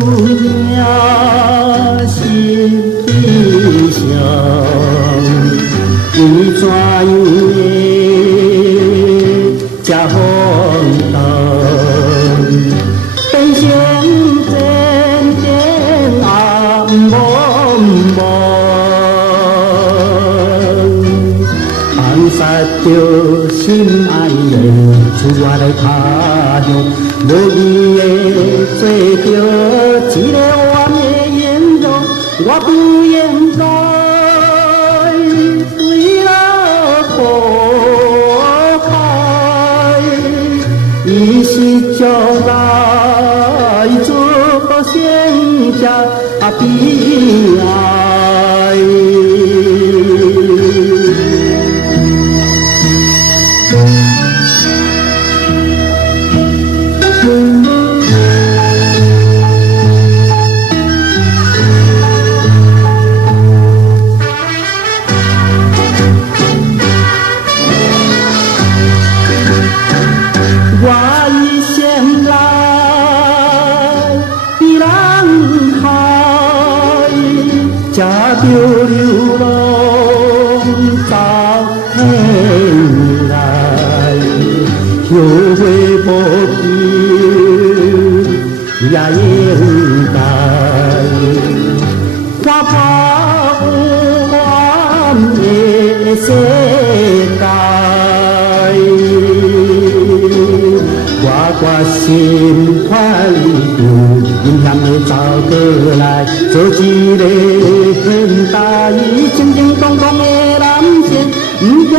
命是悲伤，伊怎样会这荒唐？变成点点暗蒙蒙，暗杀着心爱的，厝外来他乡，无义的做着一个完的冤枉，我不应该对他破开，伊是将来做成这悲哀。我一生来比人海，才着流浪走天来，后悔无去也应该。我怕有我的世界。我心快意重，阴险的走过来，做一个现代正正当当的男性，不惊